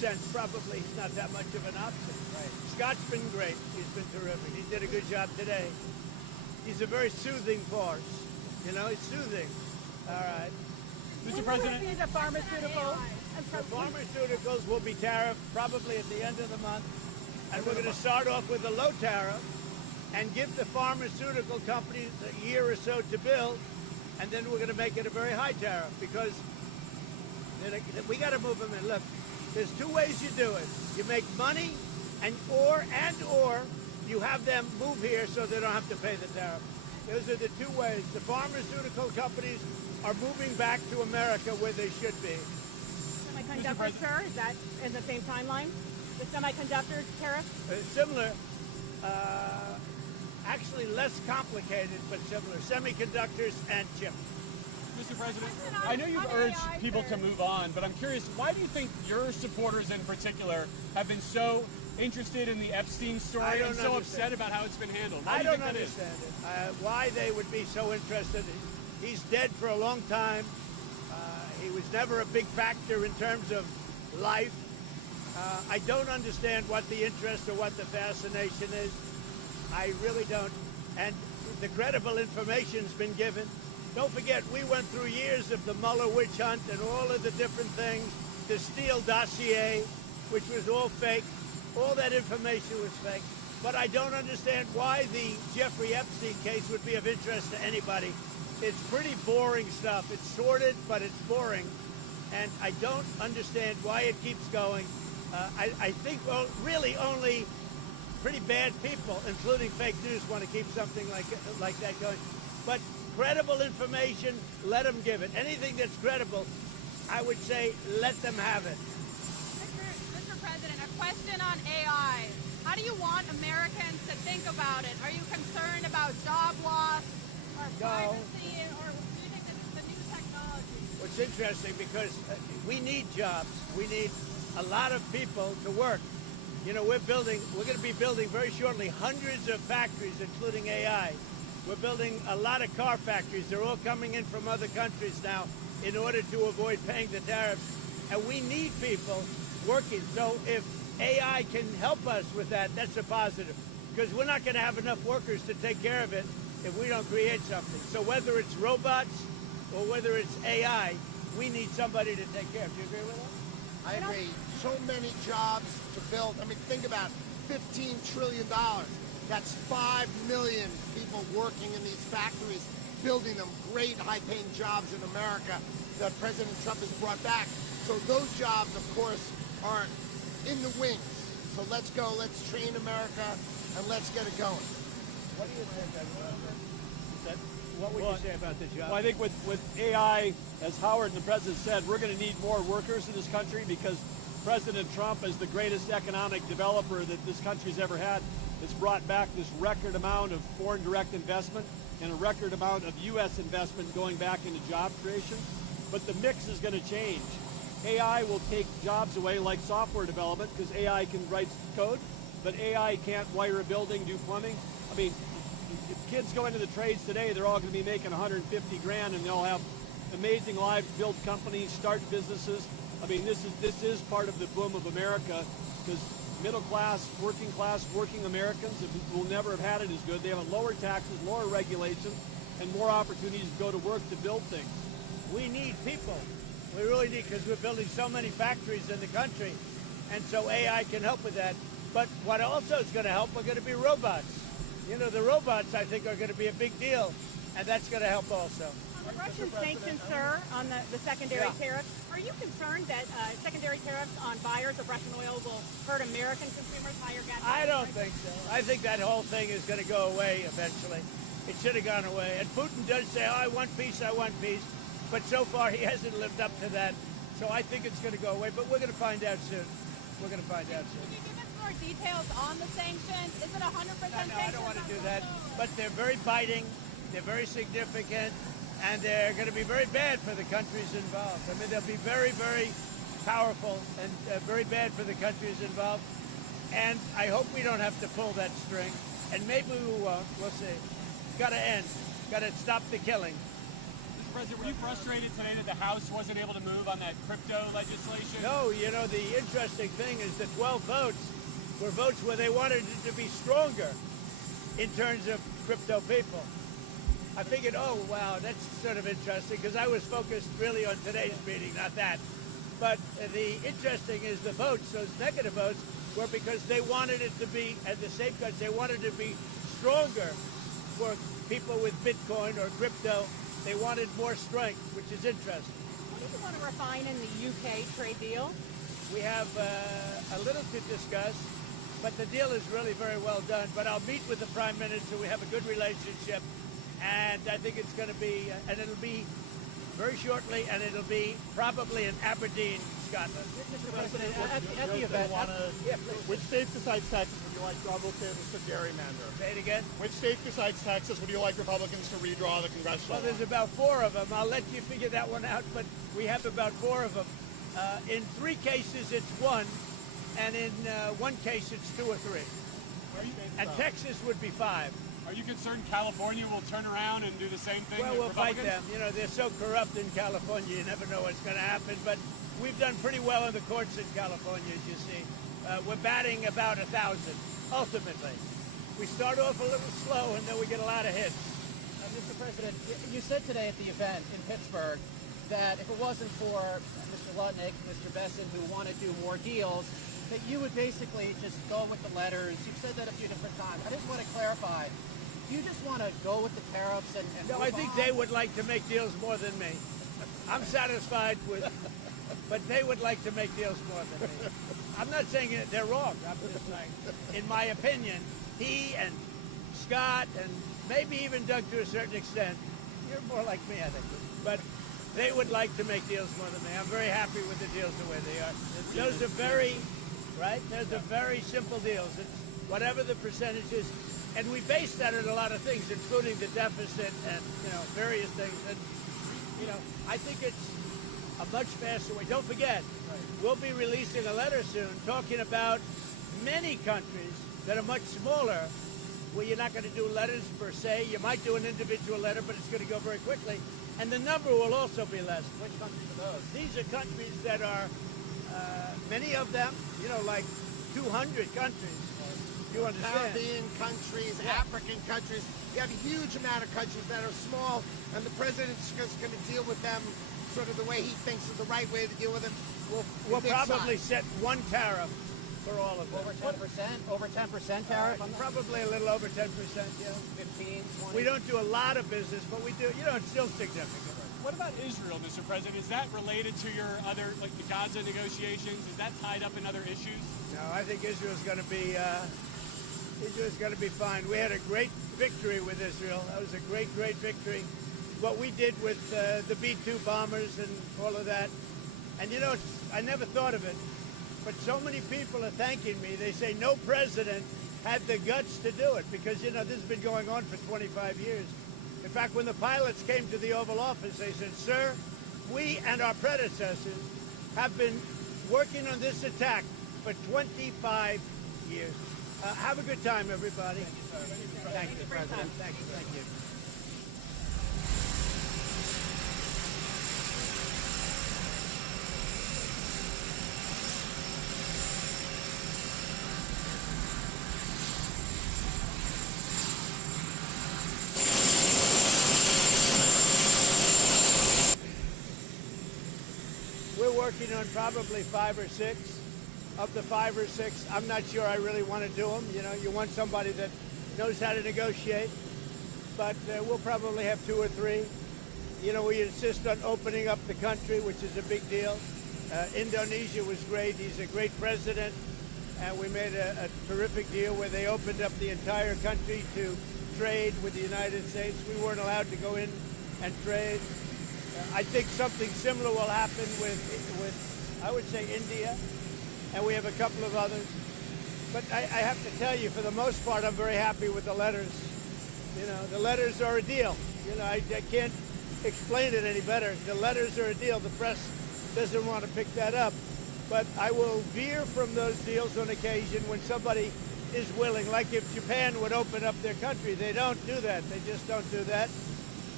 sense, probably he's not that much of an option. Right. Scott's been great. He's been terrific. He did a good job today. He's a very soothing force. You know, he's soothing. All right. Mr. President, the pharmaceuticals. The pharmaceuticals will be tariffed probably at the end of the month. And we're going to start off with a low tariff and give the pharmaceutical companies a year or so to build. And then we're going to make it a very high tariff because we got to move them in. Look, there's two ways you do it. You make money or you have them move here so they don't have to pay the tariff. Those are the two ways. The pharmaceutical companies are moving back to America where they should be. Semiconductors, sir, is that in the same timeline? The semiconductor tariff? Similar. Actually less complicated, but similar. Semiconductors and chips. Mr. President, I know you've urged people to move on, but I'm curious, why do you think your supporters in particular have been so interested in the Epstein story and so upset about how it's been handled? I don't understand it. Why they would be so interested. He's dead for a long time. He was never a big factor in terms of life. I don't understand what the interest or what the fascination is. I really don't. And the credible information's been given. Don't forget, we went through years of the Mueller witch hunt and all of the different things, the Steele dossier, which was all fake. All that information was fake. But I don't understand why the Jeffrey Epstein case would be of interest to anybody. It's pretty boring stuff. It's sordid, but it's boring. And I don't understand why it keeps going. I think really only pretty bad people, including fake news, want to keep something like that going. But credible information, let them give it. Anything that's credible, I would say let them have it. Mr. President, a question on AI. How do you want Americans to think about it? Are you concerned about job loss or privacy, or do you think this is the new technology? Well, it's interesting because we need jobs. We need a lot of people to work. You know, we're going to be building very shortly hundreds of factories, including AI. We're building a lot of car factories. They're all coming in from other countries now in order to avoid paying the tariffs. And we need people working. So if AI can help us with that, that's a positive. Because we're not going to have enough workers to take care of it if we don't create something. So whether it's robots or whether it's AI, we need somebody to take care of. Do you agree with that? I agree. So many jobs to build. I mean, think about $15 trillion. That's 5 million people working in these factories, building them great high-paying jobs in America that President Trump has brought back. So those jobs, of course, are in the wings. So let's go, let's train America, and let's get it going. What do you think about that? What would you say about the job? Well, I think with AI, as Howard and the President said, we're going to need more workers in this country because President Trump is the greatest economic developer that this country's ever had. It's brought back this record amount of foreign direct investment and a record amount of U.S. investment going back into job creation. But the mix is going to change. AI will take jobs away like software development because AI can write code, but AI can't wire a building, do plumbing. I mean, if kids go into the trades today, they're all going to be making 150 grand and they'll have amazing lives, build companies, start businesses. I mean, this is part of the boom of America because middle class, working Americans will never have had it as good. They have lower taxes, lower regulation, and more opportunities to go to work to build things. We need people. We really need, because we're building so many factories in the country, and so AI can help with that. But what also is going to help are going to be robots. You know, the robots, I think, are going to be a big deal, and that's going to help also. On the Russian sanctions, sir, on the secondary tariffs, are you concerned that secondary tariffs on buyers of Russian oil will hurt American consumers, higher gas prices? I don't think so. I think that whole thing is going to go away eventually. It should have gone away. And Putin does say, oh, I want peace, I want peace. But so far, he hasn't lived up to that. So I think it's going to go away. But we're going to find out soon. We're going to find out soon. Can you give us more details on the sanctions? Is it 100% sanctions? No, I don't want to do that. But they're very biting. They're very significant. And they're going to be very bad for the countries involved. I mean, they'll be very, very powerful and very bad for the countries involved. And I hope we don't have to pull that string. And maybe we won't. We'll see. Got to end. Got to stop the killing. Mr. President, were you frustrated today that the House wasn't able to move on that crypto legislation? No, you know, the interesting thing is the 12 votes were votes where they wanted it to be stronger in terms of crypto people. I figured, oh, wow, that's sort of interesting, because I was focused really on today's meeting, not that. But the interesting is the votes, those negative votes, were because they wanted it to be, at the safeguards, they wanted it to be stronger for people with Bitcoin or crypto. They wanted more strength, which is interesting. What do you want to refine in the UK trade deal? We have a little to discuss, but the deal is really very well done. But I'll meet with the Prime Minister. We have a good relationship, and I think it's going to be, and it'll be very shortly, and it'll be probably in Aberdeen, Scotland. Mr. President, at the event, which state besides Texas would you like Republicans to gerrymander? Say it again. Which state besides Texas would you like Republicans to redraw the congressional? Well, there's about 4 of them. I'll let you figure that one out, but we have about 4 of them. In 3 cases, it's 1, and in 1 case, it's 2 or 3. And Texas would be 5. Are you concerned California will turn around and do the same thing? Well, we'll fight them. You know, they're so corrupt in California, you never know what's going to happen. But we've done pretty well in the courts in California, as you see. We're batting about 1,000, ultimately. We start off a little slow, and then we get a lot of hits. Mr. President, you said today at the event in Pittsburgh that if it wasn't for Mr. Lutnick, Mr. Besson, who want to do more deals, that you would basically just go with the letters. You've said that a few different times. I just want to clarify. Do you just want to go with the tariffs and No, I think they would like to make deals more than me. I'm satisfied with, but they would like to make deals more than me. I'm not saying they're wrong. I'm just saying, in my opinion, he and Scott and maybe even Doug to a certain extent, you're more like me, I think, but they would like to make deals more than me. I'm very happy with the deals the way they are. Those are very, right? Those are very simple deals. It's whatever the percentage is. And we base that on a lot of things, including the deficit and, you know, various things. And, you know, I think it's a much faster way. Don't forget, we'll be releasing a letter soon talking about many countries that are much smaller, where you're not going to do letters per se. You might do an individual letter, but it's going to go very quickly. And the number will also be less. Which countries are those? These are countries that are, many of them, you know, like 200 countries. You understand? Caribbean countries, African countries. You have a huge amount of countries that are small, and the president's just going to deal with them sort of the way he thinks is the right way to deal with them. We'll probably set 1 tariff for all of them. Over 10%? Over 10% tariff? Probably a little over 10%, yeah. 15, 20? We don't do a lot of business, but we do, you know, it's still significant. What about Israel, Mr. President? Is that related to your other, like the Gaza negotiations? Is that tied up in other issues? No, I think Israel's going to be fine. We had a great victory with Israel. That was a great, great victory. What we did with the B-2 bombers and all of that. And, you know, I never thought of it, but so many people are thanking me. They say no president had the guts to do it because, you know, this has been going on for 25 years. In fact, when the pilots came to the Oval Office, they said, "Sir, we and our predecessors have been working on this attack for 25 years. Have a good time, everybody. Thank you, President. Thank you. Thank you. We're working on probably 5 or 6. Of the 5 or 6, I'm not sure I really want to do them. You know, you want somebody that knows how to negotiate. But we'll probably have 2 or 3. You know, we insist on opening up the country, which is a big deal. Indonesia was great. He's a great president. And we made a terrific deal where they opened up the entire country to trade with the United States. We weren't allowed to go in and trade. I think something similar will happen with I would say, India. And we have a couple of others. But I have to tell you, for the most part, I'm very happy with the letters. You know, the letters are a deal. You know, I can't explain it any better. The letters are a deal. The press doesn't want to pick that up. But I will veer from those deals on occasion when somebody is willing. Like if Japan would open up their country. They don't do that. They just don't do that.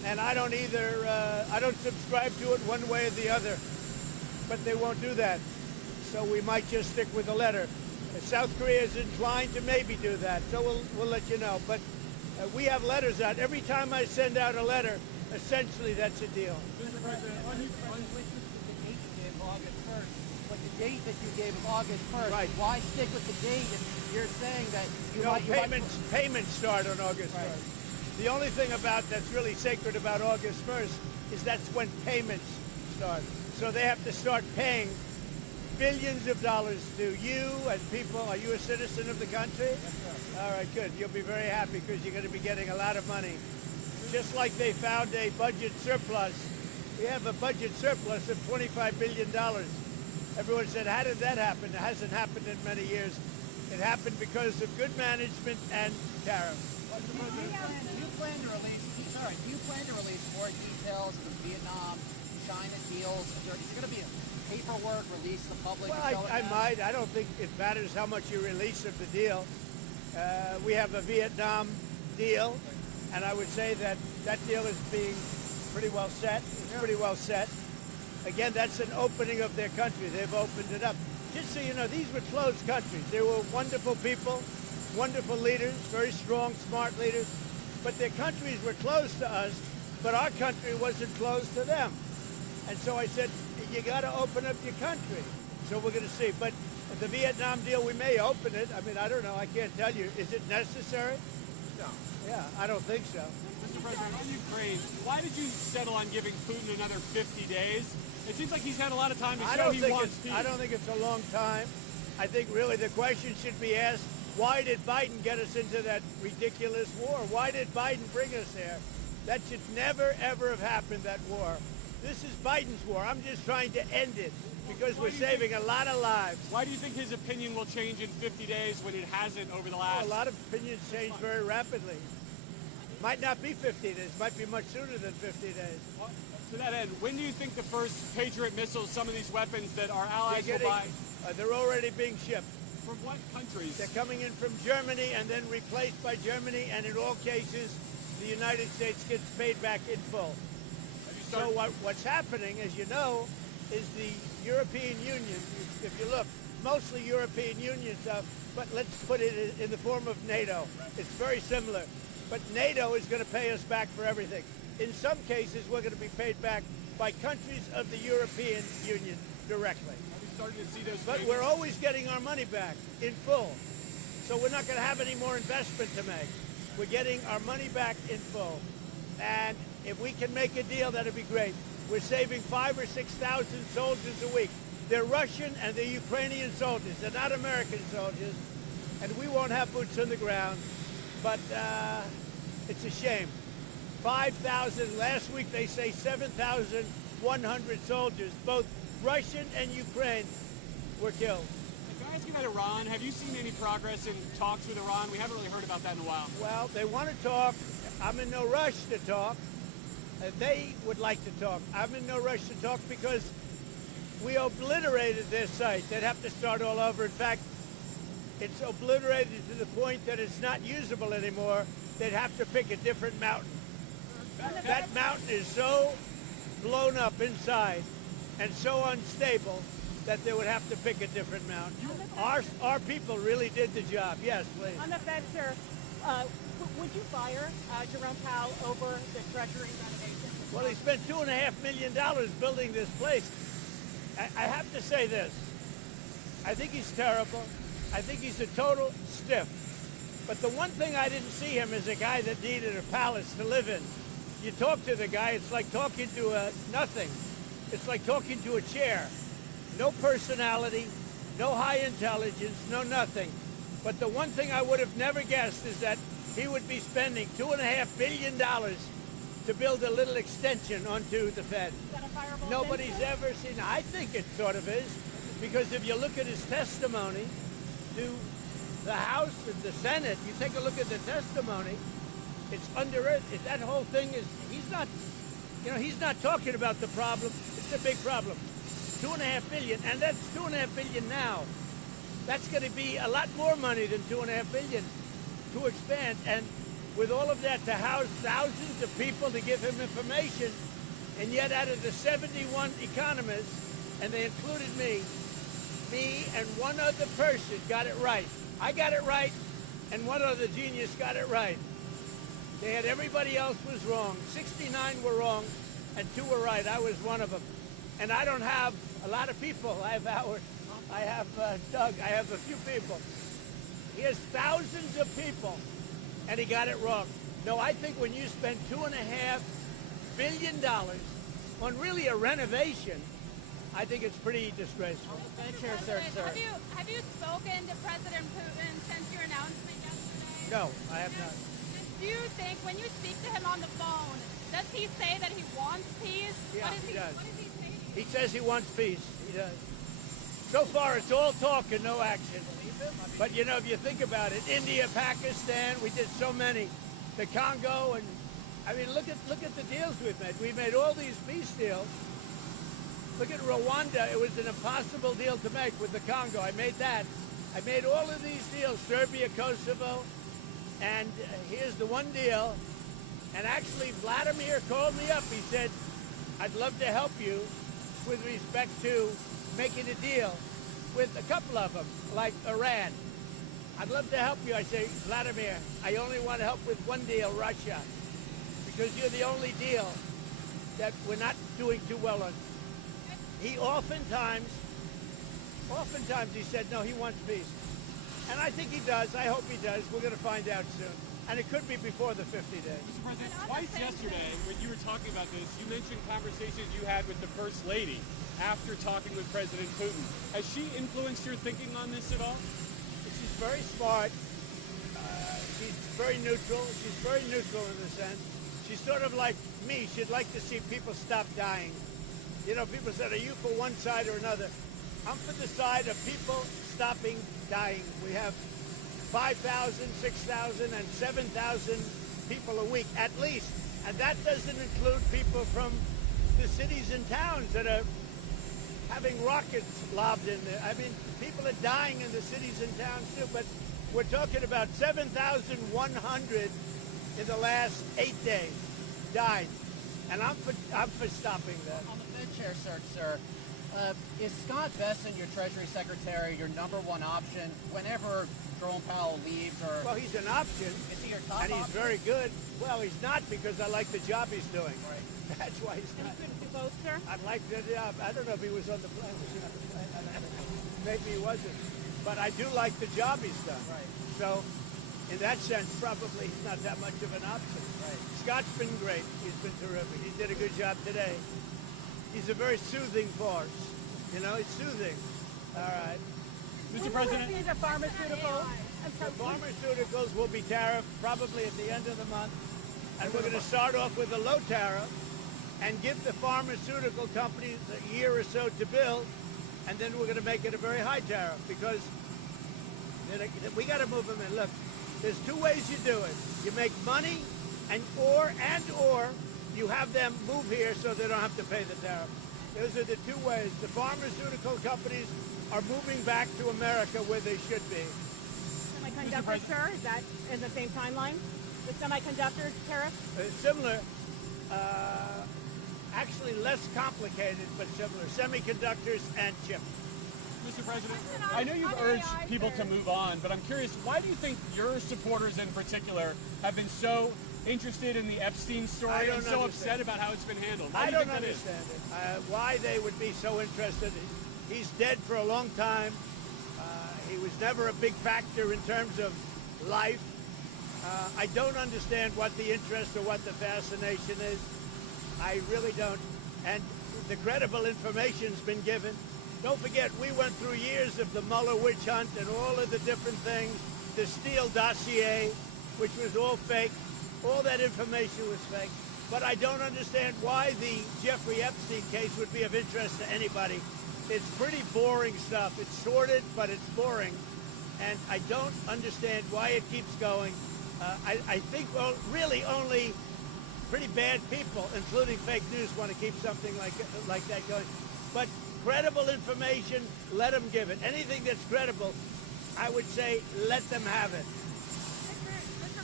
And I don't either. I don't subscribe to it one way or the other. But they won't do that. So we might just stick with the letter. South Korea is inclined to maybe do that. So we'll let you know. But we have letters out. Every time I send out a letter, essentially that's a deal. Mr. President, the date you gave August 1st, but the date that you gave August 1st, right. Why stick with the date if you're saying that payments start on August 1st. The only thing that's really sacred about August 1st is that's when payments start. So they have to start paying billions of dollars to you and people. Are you a citizen of the country? Yes, sir. All right, good. You'll be very happy because you're going to be getting a lot of money. Just like they found a budget surplus. We have a budget surplus of $25 billion. Everyone said, how did that happen? It hasn't happened in many years. It happened because of good management and tariffs. Do you plan to release more details of the Vietnam, China deals? Is there going to be a paperwork released to the public? Well, I might. I don't think it matters how much you release of the deal. We have a Vietnam deal, and I would say that that deal is being pretty well set. It's pretty well set. Again, that's an opening of their country. They've opened it up. Just so you know, these were closed countries. They were wonderful people, wonderful leaders, very strong, smart leaders. But their countries were closed to us, but our country wasn't closed to them. And so I said, you got to open up your country. So we're going to see. But the Vietnam deal, we may open it. I mean, I don't know. I can't tell you. Is it necessary? No. Yeah, I don't think so. Mr. President, on Ukraine, why did you settle on giving Putin another 50 days? It seems like he's had a lot of time to show he wants peace. I don't think it's a long time. I think really the question should be asked, why did Biden get us into that ridiculous war? Why did Biden bring us there? That should never, ever have happened, that war. This is Biden's war. I'm just trying to end it because we're saving a lot of lives. Why do you think his opinion will change in 50 days when it hasn't over the last? A lot of opinions change very rapidly. Might not be 50 days. Might be much sooner than 50 days. To that end, when do you think the first Patriot missiles, some of these weapons that our allies will buy? They're already being shipped. From what countries? They're coming in from Germany and then replaced by Germany, and in all cases, the United States gets paid back in full. So what's happening, as you know, is the European Union, if you look, mostly European Union stuff, but let's put it in the form of NATO. It's very similar. But NATO is going to pay us back for everything. In some cases, we're going to be paid back by countries of the European Union directly. Are we starting to see those But payments? we're always getting our money back in full. So we're not going to have any more investment to make. We're getting our money back in full. And if we can make a deal, that'd be great. We're saving 5,000 or 6,000 soldiers a week. They're Russian and they're Ukrainian soldiers. They're not American soldiers. And we won't have boots on the ground. But it's a shame. 5,000. Last week they say 7,100 soldiers, both Russian and Ukraine, were killed. Can I ask you about Iran? Have you seen any progress in talks with Iran? We haven't really heard about that in a while. Well, they want to talk. I'm in no rush to talk. They would like to talk. I'm in no rush to talk because we obliterated their site. They'd have to start all over. In fact, it's obliterated to the point that it's not usable anymore. They'd have to pick a different mountain. That mountain is so blown up inside and so unstable that they would have to pick a different mountain. Our people really did the job. Yes, please. On the Fed, sir, would you fire Jerome Powell over the Treasury renovation? Well, he spent $2.5 million building this place. I have to say this. I think he's terrible. I think he's a total stiff. But the one thing I didn't see him as a guy that needed a palace to live in. You talk to the guy, it's like talking to a nothing. It's like talking to a chair. No personality, no high intelligence, no nothing. But the one thing I would have never guessed is that he would be spending $2.5 billion to build a little extension onto the Fed. Nobody's ever seen. I think it sort of is, because if you look at his testimony to the House and the Senate, you take a look at the testimony, it's under it. That whole thing is, he's not talking about the problem. It's a big problem. $2.5 billion, and that's $2.5 billion now. That's going to be a lot more money than $2.5 billion to expand. And with all of that to house thousands of people to give him information, and yet out of the 71 economists, and they included me and one other person got it right. I got it right, and one other genius got it right. They had everybody else was wrong. 69 were wrong, and 2 were right. I was one of them. And I don't have a lot of people. I have Howard. I have Doug. I have a few people. He has thousands of people, and he got it wrong. No, I think when you spend $2.5 billion on really a renovation, I think it's pretty disgraceful. Chair, have you spoken to President Putin since your announcement yesterday? No, I have not. Do you think when you speak to him on the phone, does he say that he wants peace? Yeah, he does. What does he say? He says he wants peace. He does. So far, it's all talk and no action. But, you know, if you think about it, India, Pakistan, we did so many. The Congo, and, I mean, look at the deals we've made. We made all these peace deals. Look at Rwanda. It was an impossible deal to make with the Congo. I made that. I made all of these deals, Serbia, Kosovo, and here's the one deal. And actually, Vladimir called me up. He said, I'd love to help you with respect to making a deal with a couple of them, like Iran. I'd love to help you. I say, Vladimir, I only want to help with one deal, Russia, because you're the only deal that we're not doing too well on. He oftentimes he said, no, he wants peace. And I think he does. I hope he does. We're going to find out soon. And it could be before the 50 days. Mr. President, twice yesterday, when you were talking about this, you mentioned conversations you had with the First Lady after talking with President Putin. Has she influenced your thinking on this at all? She's very smart. She's very neutral. She's very neutral in the sense. She's sort of like me. She'd like to see people stop dying. You know, people said, are you for one side or another? I'm for the side of people stopping dying. We have 5,000, 6,000, and 7,000 people a week, at least. And that doesn't include people from the cities and towns that are having rockets lobbed in there. I mean, people are dying in the cities and towns too, but we're talking about 7,100 in the last 8 days died. And I'm for stopping that. On the Fed chair search, sir, is Scott Bessent, your Treasury Secretary, your number one option whenever Jerome Powell leaves? Or well, he's an option. Is he your top and he's option? very good. Well, he's not because I like the job he's doing. Right. That's why he's not. You couldn't do both, sir? I like the job. I don't know if he was on the plane. Was he on the plane? I don't know. Maybe he wasn't. But I do like the job he's done. Right. So, in that sense, probably he's not that much of an option. Right. Scott's been great. He's been terrific. He did a good job today. He's a very soothing force. You know, it's soothing. All right. Mr. President, The pharmaceuticals. The pharmaceuticals will be tariffed probably at the end of the month. And we're going to start off with a low tariff and give the pharmaceutical companies a year or so to build. And then we're going to make it a very high tariff because we got to move them in. Look, there's two ways you do it. You make money or you have them move here so they don't have to pay the tariff. Those are the two ways. The pharmaceutical companies are moving back to America where they should be. Semiconductors, sir, is that in the same timeline? The semiconductor tariff? Similar, actually less complicated, but similar. Semiconductors and chips. Mr. President, I know you've urged people to move on, but I'm curious, why do you think your supporters in particular have been so interested in the Epstein story and so upset about how it's been handled? I don't understand it. Why they would be so interested. He's dead for a long time. He was never a big factor in terms of life. I don't understand what the interest or what the fascination is. I really don't. And the credible information's been given. Don't forget, we went through years of the Mueller witch hunt and all of the different things, the Steele dossier, which was all fake. All that information was fake. But I don't understand why the Jeffrey Epstein case would be of interest to anybody. It's pretty boring stuff. It's sordid, but it's boring. And I don't understand why it keeps going. I think really only pretty bad people, including fake news, want to keep something like that going. But credible information, let them give it. Anything that's credible, I would say let them have it. Mr.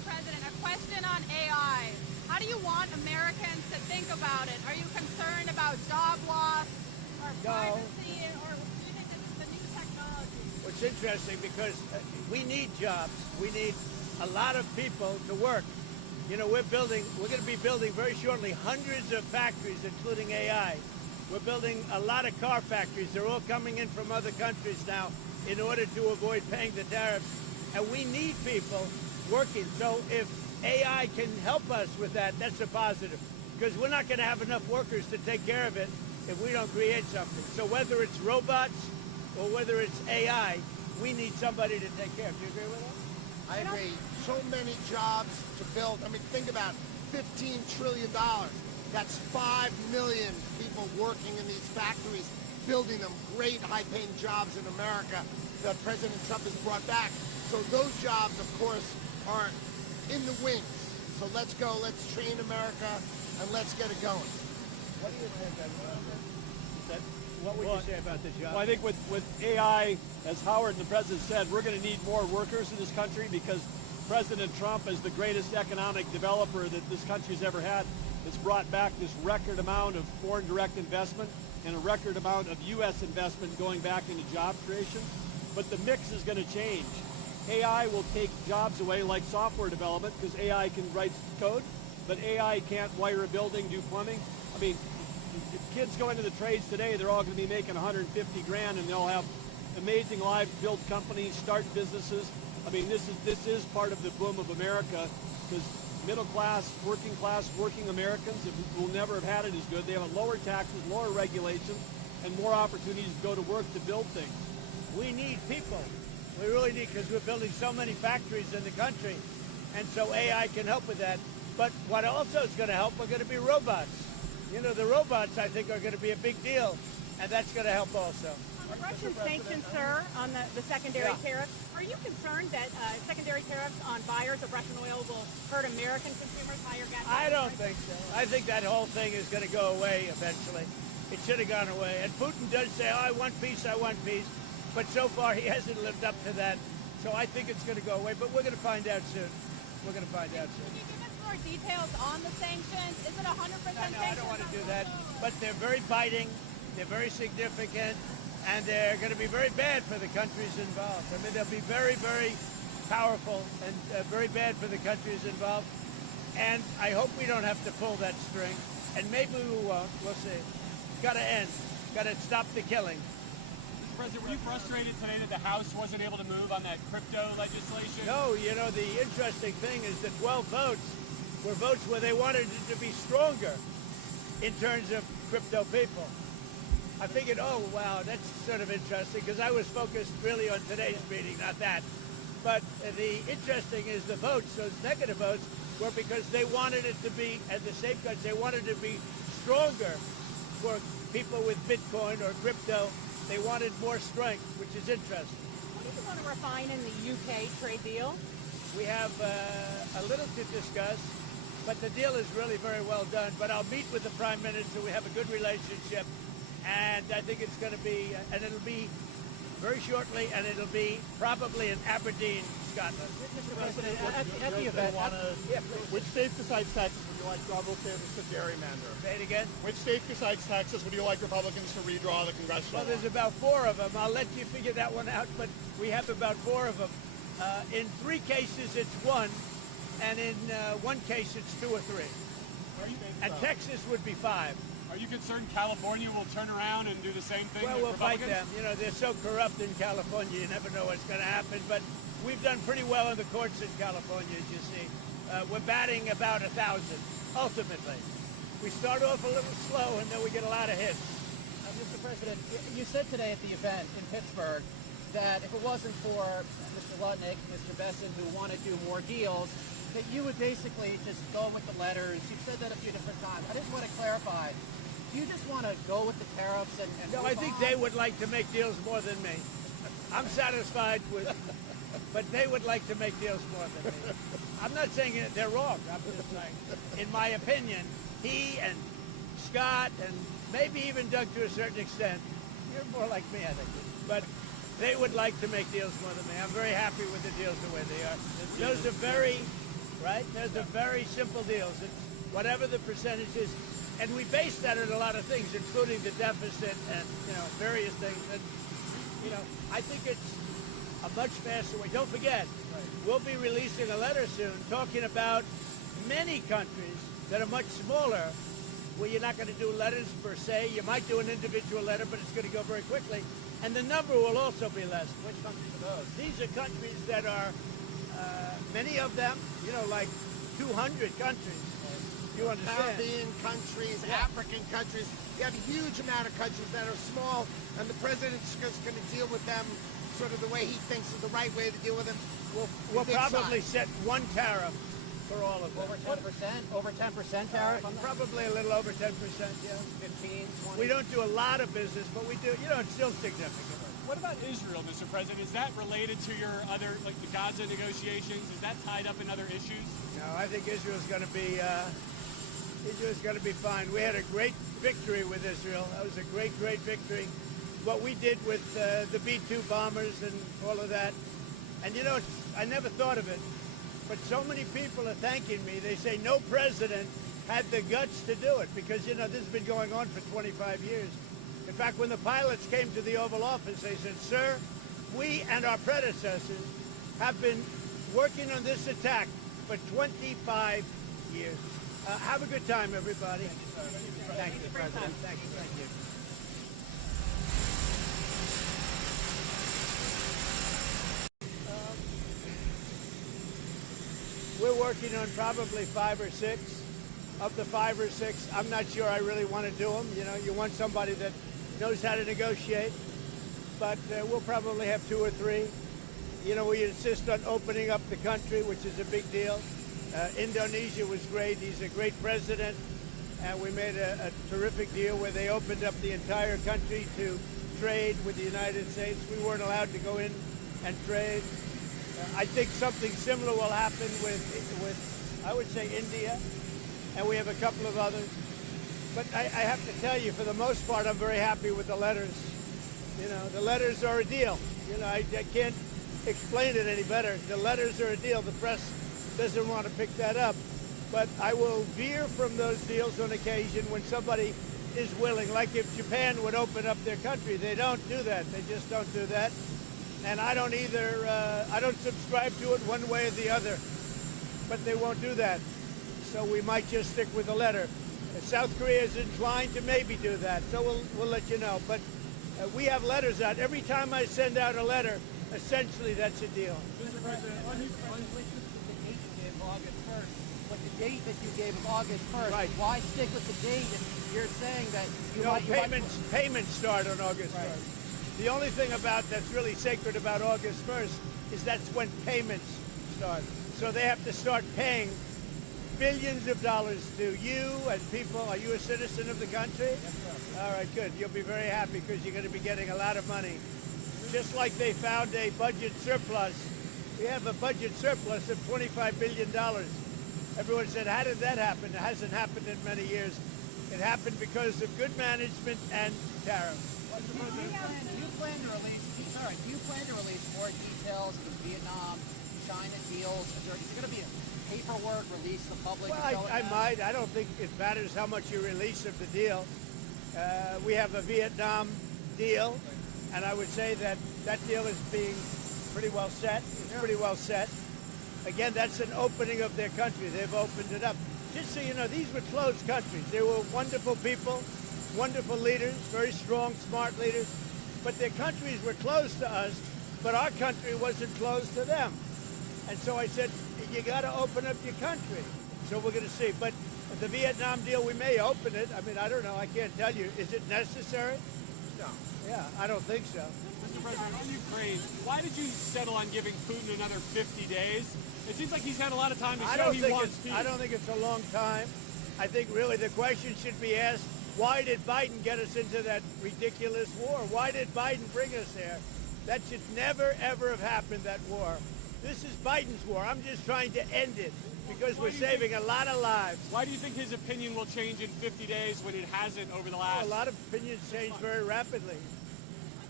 President, a question on AI. How do you want Americans to think about it? Are you concerned about job loss or privacy, or do you think this is the new technology? Well, it's interesting because we need jobs. We need a lot of people to work. You know, we're going to be building very shortly hundreds of factories, including AI. We're building a lot of car factories. They're all coming in from other countries now in order to avoid paying the tariffs. And we need people working. So if AI can help us with that, that's a positive. Because we're not going to have enough workers to take care of it if we don't create something. So whether it's robots or whether it's AI, we need somebody to take care of. Do you agree with that? I agree. So many jobs to build. I mean, think about $15 trillion. That's 5 million people working in these factories, building them great high-paying jobs in America that President Trump has brought back. So those jobs, of course, are in the wings. So let's go, let's train America, and let's get it going. What do you think about that? What would you say about the job? Well, I think with AI, as Howard and the President said, we're going to need more workers in this country because President Trump, as the greatest economic developer that this country's ever had, has brought back this record amount of foreign direct investment and a record amount of U.S. investment going back into job creation. But the mix is going to change. AI will take jobs away like software development because AI can write code, but AI can't wire a building, do plumbing. I mean, if kids go into the trades today, they're all going to be making 150 grand and they'll have amazing lives, build companies, start businesses. I mean, this is part of the boom of America because middle class, working Americans will never have had it as good. They have lower taxes, lower regulation, and more opportunities to go to work to build things. We need people. We really need, because we're building so many factories in the country, and so AI can help with that. But what also is going to help are going to be robots. You know, the robots, I think, are going to be a big deal, and that's going to help also. On the Russian sanctions, sir, on the secondary tariffs, are you concerned that secondary tariffs on buyers of Russian oil will hurt American consumers, higher gas prices? I don't think so. I think that whole thing is going to go away eventually. It should have gone away. And Putin does say, oh, I want peace, I want peace. But so far, he hasn't lived up to that. So I think it's going to go away. But we're going to find out soon. We're going to find out soon. Can you give us more details on the sanctions? Is it 100% sanctions? No, I don't want to do that. But they're very biting. They're very significant. And they're going to be very bad for the countries involved. I mean, they'll be very, very powerful and very bad for the countries involved. And I hope we don't have to pull that string. And maybe we won't. We'll see. Got to end. Got to stop the killing. President, were you frustrated today that the House wasn't able to move on that crypto legislation? No, you know, the interesting thing is the 12 votes were votes where they wanted it to be stronger in terms of crypto people. I figured, oh, wow, that's sort of interesting, because I was focused really on today's meeting, not that. But the interesting is the votes, those negative votes, were because they wanted it to be, and the safeguards, they wanted it to be stronger for people with Bitcoin or crypto. They wanted more strength, which is interesting. What do you want to refine in the UK trade deal? We have a little to discuss, but the deal is really very well done. But I'll meet with the Prime Minister. We have a good relationship, and I think it's going to be, and it'll be very shortly, and it'll be probably in Aberdeen, Scotland. Mr. President, at the event, which state besides Texas would you like Republicans to gerrymander? Say it again. Which state besides Texas would you like Republicans to redraw the congressional? Well, there's about 4 of them. I'll let you figure that one out, but we have about 4 of them. In 3 cases, it's 1, and in 1 case, it's 2 or 3. And Texas would be 5. Are you concerned California will turn around and do the same thing? Well, we'll fight them. You know, they're so corrupt in California, you never know what's going to happen. But we've done pretty well in the courts in California, as you see. We're batting about 1,000, ultimately. We start off a little slow, and then we get a lot of hits. Mr. President, you said today at the event in Pittsburgh that if it wasn't for Mr. Lutnick, Mr. Besson, who want to do more deals, that you would basically just go with the letters. You've said that a few different times. I just want to clarify. Do you just want to go with the tariffs and No, I think they would like to make deals more than me. I'm satisfied with, but they would like to make deals more than me. I'm not saying they're wrong. I'm just saying, in my opinion, he and Scott and maybe even Doug to a certain extent, you're more like me, I think, but they would like to make deals more than me. I'm very happy with the deals the way they are. Those are very right? There's a very simple deals. It's whatever the percentage is. And we base that on a lot of things, including the deficit and, various things. And, I think it's a much faster way. Don't forget, we'll be releasing a letter soon talking about many countries that are much smaller, where you're not going to do letters per se. You might do an individual letter, but it's going to go very quickly. And the number will also be less. Which countries are those? These are countries that are, many of them, like 200 countries. You understand? Caribbean countries, African countries. You have a huge amount of countries that are small, and the president's just going to deal with them sort of the way he thinks is the right way to deal with them. We'll probably set one tariff for all of them. Over 10%? Over 10% tariff? Probably a little over 10%, yeah. 15, 20? We don't do a lot of business, but we do, it's still significant. What about Israel, Mr. President? Is that related to your other, like the Gaza negotiations? Is that tied up in other issues? No, I think Israel's going to be fine. We had a great victory with Israel. That was a great, great victory. What we did with the B-2 bombers and all of that. And I never thought of it, but so many people are thanking me. They say no president had the guts to do it because, this has been going on for 25 years. In fact, when the pilots came to the Oval Office, they said, "Sir, we and our predecessors have been working on this attack for 25 years. Have a good time, everybody. Thank you, President. Thank you. Thank you. We're working on probably 5 or 6. Of the 5 or 6, I'm not sure I really want to do them. You want somebody that knows how to negotiate, but we'll probably have 2 or 3. We insist on opening up the country, which is a big deal. Indonesia was great. He's a great president. And we made a terrific deal where they opened up the entire country to trade with the United States. We weren't allowed to go in and trade. I think something similar will happen with, I would say, India. And we have a couple of others. But I have to tell you, for the most part, I'm very happy with the letters. The letters are a deal. I can't explain it any better. The letters are a deal. The press doesn't want to pick that up. But I will veer from those deals on occasion when somebody is willing. Like if Japan would open up their country, they don't do that. They just don't do that. And I don't either. I don't subscribe to it one way or the other. But they won't do that. So we might just stick with the letter. South Korea is inclined to maybe do that. So we'll let you know. But we have letters out. Every time I send out a letter, essentially that's a deal. Mr. President, August 1st, but the date that you gave of August 1st, right. Why stick with the date if you're saying that payments start on August 1st. The only thing that's really sacred about August 1st is that's when payments start. So they have to start paying billions of dollars to you and people. Are you a citizen of the country? Yes, sir. All right, good. You'll be very happy because you're going to be getting a lot of money. Just like they found a budget surplus. We have a budget surplus of $25 billion. Everyone said, how did that happen? It hasn't happened in many years. It happened because of good management and tariffs. Do you plan to release more details of the Vietnam-China deals? Is there going to be a paperwork released to the public? Well, I might. I don't think it matters how much you release of the deal. We have a Vietnam deal, and I would say that deal is being pretty well set. It's pretty well set. Again, that's an opening of their country. They've opened it up. Just so you know, these were closed countries. They were wonderful people, wonderful leaders, very strong, smart leaders. But their countries were closed to us, but our country wasn't closed to them. And so I said, you got to open up your country. So we're going to see. But the Vietnam deal, we may open it. I mean, I don't know. I can't tell you. Is it necessary? No. Yeah, I don't think so. Mr. President, on Ukraine, why did you settle on giving Putin another 50 days? It seems like he's had a lot of time to show he wants peace. I don't think it's a long time. I think really the question should be asked, why did Biden get us into that ridiculous war? Why did Biden bring us there? That should never, ever have happened, that war. This is Biden's war. I'm just trying to end it because we're saving a lot of lives. Why do you think his opinion will change in 50 days when it hasn't over the last... A lot of opinions change very rapidly.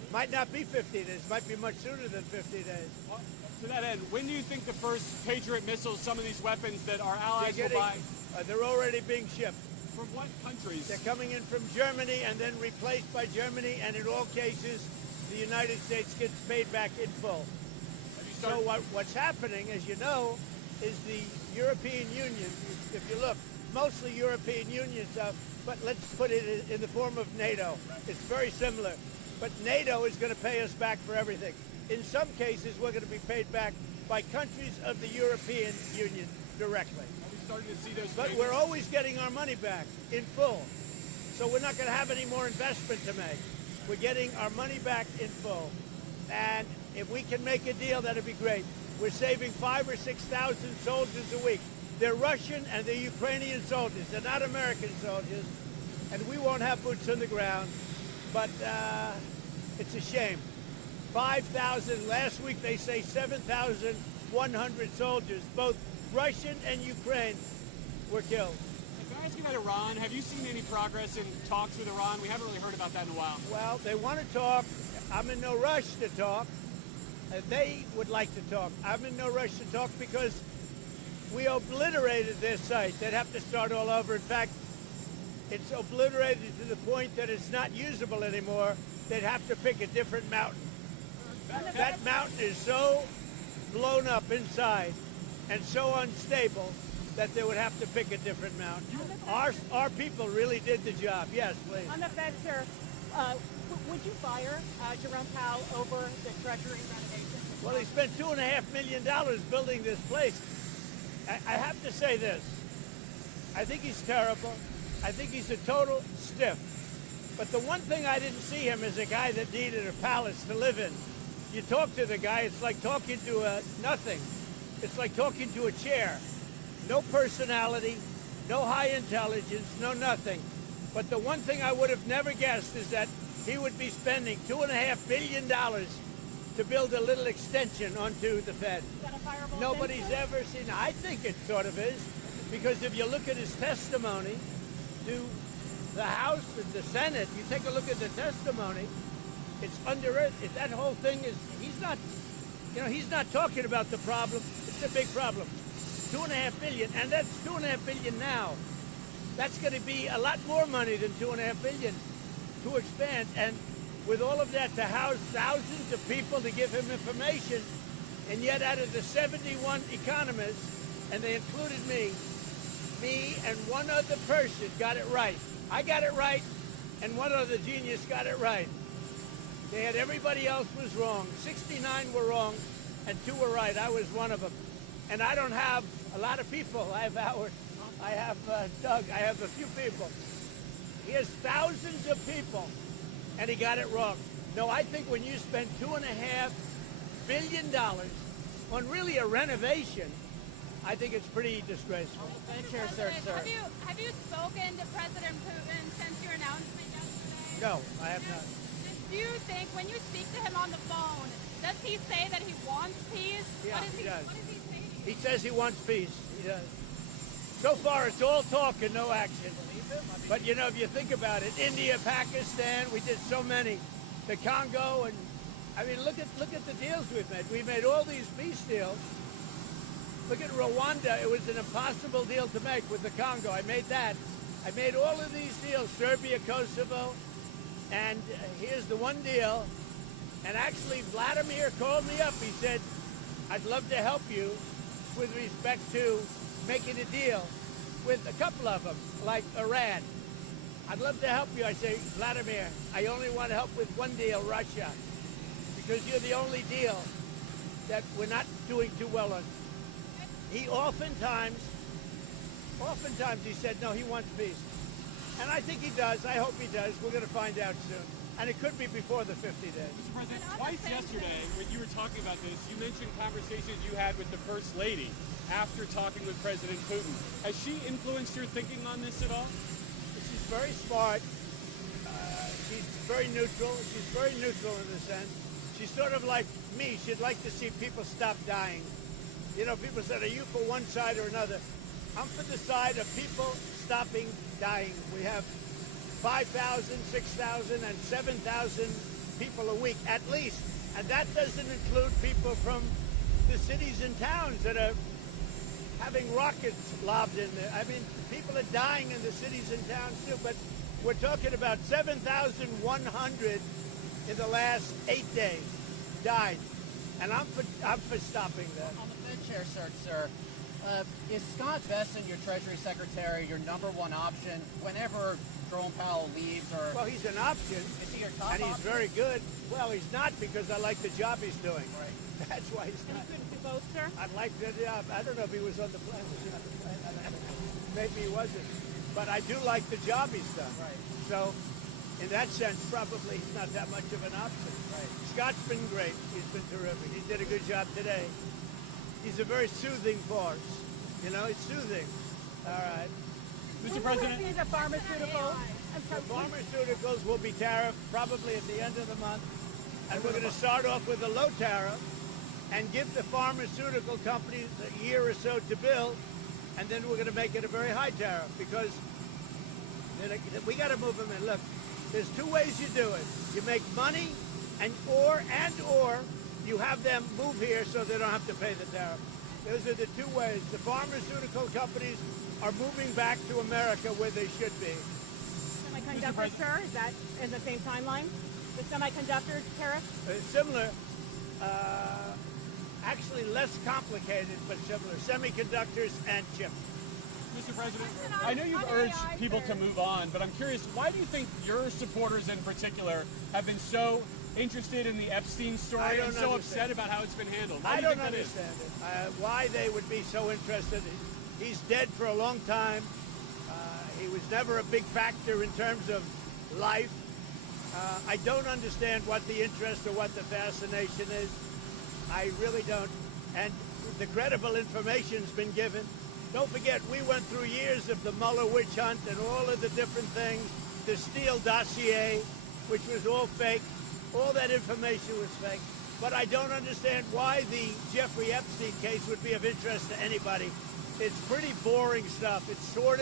Might not be 50 days. Might be much sooner than 50 days. Well, to that end, when do you think the first Patriot missiles, some of these weapons that our allies will buy? They're already being shipped. From what countries? They're coming in from Germany and then replaced by Germany, and in all cases, the United States gets paid back in full. So what's happening, as you know, is the European Union, if you look, mostly European Union stuff, but let's put it in the form of NATO. It's very similar. But NATO is going to pay us back for everything. In some cases, we're going to be paid back by countries of the European Union directly. Are we starting to see those But payments? we're always getting our money back in full. So we're not going to have any more investment to make. We're getting our money back in full. And if we can make a deal, that'd be great. We're saving 5,000 or 6,000 soldiers a week. They're Russian and they're Ukrainian soldiers. They're not American soldiers. And we won't have boots on the ground. But it's a shame. 5,000, last week they say 7,100 soldiers, both Russian and Ukraine, were killed. Can I ask you about Iran? Have you seen any progress in talks with Iran? We haven't really heard about that in a while. Well, they want to talk. I'm in no rush to talk. They would like to talk. I'm in no rush to talk because we obliterated their site. They'd have to start all over. In fact, it's obliterated to the point that it's not usable anymore. They'd have to pick a different mountain. That mountain is so blown up inside and so unstable that they would have to pick a different mountain. Our people really did the job. Yes, please. On the Fed, sir, would you fire Jerome Powell over the Treasury renovation? Well, he spent $2.5 million building this place. I have to say this. I think he's terrible. I think he's a total stiff. But the one thing I didn't see him as a guy that needed a palace to live in. You talk to the guy, it's like talking to a nothing. It's like talking to a chair. No personality, no high intelligence, no nothing. But the one thing I would have never guessed is that he would be spending $2.5 billion to build a little extension onto the Fed. Is that a fireable Nobody's offense? ever seen. I think it sort of is, because if you look at his testimony to the House and the Senate, you take a look at the testimony, it's under it. That whole thing is, he's not talking about the problem. It's a big problem. $2.5 billion, and that's $2.5 billion now. That's going to be a lot more money than $2.5 billion to expand. And with all of that, to house thousands of people to give him information, and yet out of the 71 economists, and they included me and one other person got it right. I got it right, and one other genius got it right. They had everybody else was wrong. 69 were wrong, and 2 were right. I was one of them. And I don't have a lot of people. I have Howard. I have Doug. I have a few people. He has thousands of people, and he got it wrong. No, I think when you spend $2.5 billion on really a renovation, I think it's pretty disgraceful. Thank you, sir. Have you spoken to President Putin since your announcement yesterday? No, I have not. Do you think when you speak to him on the phone, does he say that he wants peace? Yeah, he does. What is he saying? He says he wants peace. He does. So far, it's all talk and no action. But, if you think about it, India, Pakistan, we did so many. The Congo, and, look at the deals we've made. We made all these peace deals. Look at Rwanda. It was an impossible deal to make with the Congo. I made that. I made all of these deals, Serbia, Kosovo, and here's the one deal. And actually, Vladimir called me up. He said, I'd love to help you with respect to making a deal with a couple of them, like Iran. I'd love to help you. I say, Vladimir, I only want to help with one deal, Russia, because you're the only deal that we're not doing too well on. He oftentimes he said, no, he wants peace. And I think he does. I hope he does. We're going to find out soon. And it could be before the 50 days. Mr. President, twice yesterday, when you were talking about this, you mentioned conversations you had with the First Lady after talking with President Putin. Has she influenced your thinking on this at all? She's very smart. She's very neutral. She's very neutral in the sense. She's sort of like me. She'd like to see people stop dying. People said, are you for one side or another? I'm for the side of people stopping dying. We have 5,000, 6,000, and 7,000 people a week, at least. And that doesn't include people from the cities and towns that are having rockets lobbed in there. I mean, people are dying in the cities and towns too, but we're talking about 7,100 in the last 8 days died. And I'm for stopping that. On the Fed chair search, sir, is Scott Bessent, your Treasury Secretary, your number one option whenever Jerome Powell leaves? Or well, he's an option. Is he your top and he's option? very good. Well, he's not, because I like the job he's doing. Right. That's why he's And not. you couldn't do both, sir? I like the job. I don't know if he was on the plane. Was he on the plane? I don't know. Maybe he wasn't. But I do like the job he's done. Right. So, in that sense, probably he's not that much of an option. Right. Scott's been great. He's been terrific. He did a good job today. He's a very soothing force. You know, he's soothing. All right. Mr. When President, will we see the pharmaceuticals? The pharmaceuticals will be tariffed probably at the end of the month. And we're going to start off with a low tariff and give the pharmaceutical companies a year or so to build. And then we're going to make it a very high tariff, because we got to move them in. Look, there's two ways you do it. You make money, or you have them move here so they don't have to pay the tariff. Those are the two ways. The pharmaceutical companies are moving back to America where they should be. Semiconductors, sir, is that in the same timeline? The semiconductor tariffs? Similar, actually less complicated, but similar. Semiconductors and chips. Mr. President, I know you've urged people to move on, but I'm curious, why do you think your supporters in particular have been so interested in the Epstein story and so upset about how it's been handled? Why I do you don't think that is? understand it. Why they would be so interested. He's dead for a long time. He was never a big factor in terms of life. I don't understand what the interest or what the fascination is. I really don't. And the credible information's been given. Don't forget, we went through years of the Mueller witch hunt and all of the different things, the Steele dossier, which was all fake. All that information was fake. But I don't understand why the Jeffrey Epstein case would be of interest to anybody. It's pretty boring stuff. It's sordid.